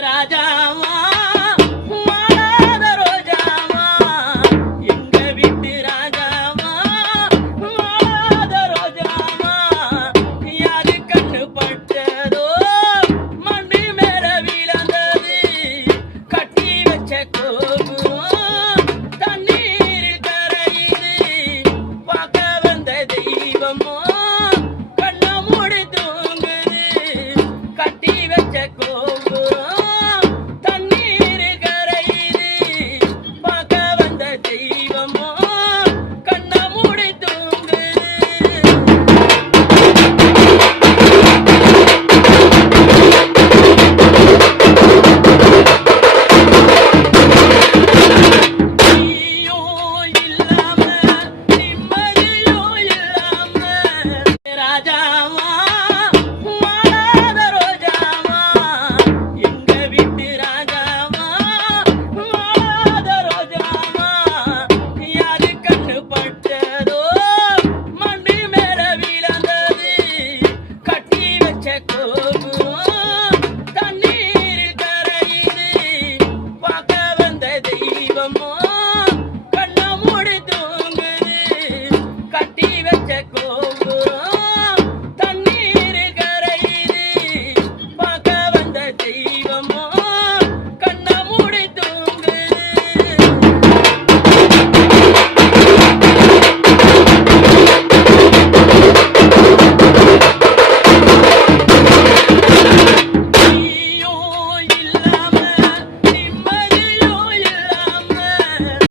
ராஜாவா வாழாத ரோஜாவா எங்க வீட்டு ராஜாவா வாழாத ரோஜாவா யாரு கண்ணு பட்டதோ மண்ணு மேல விழுந்தது கட்டி வச்ச கோபுரம் தண்ணீரில் கரையுது பார்க்க வந்த தெய்வமோ கண்ணை மூடி தூங்குது கட்டி வச்ச கோபுரம் ராஜாவா வாழாத ரோஜாவா எங்க வீட்டு ராஜாவா வாழாத ரோஜாவா யாரு கண்ணு பட்டதோ மண்ணு மேல விழுந்தது கட்டி வச்ச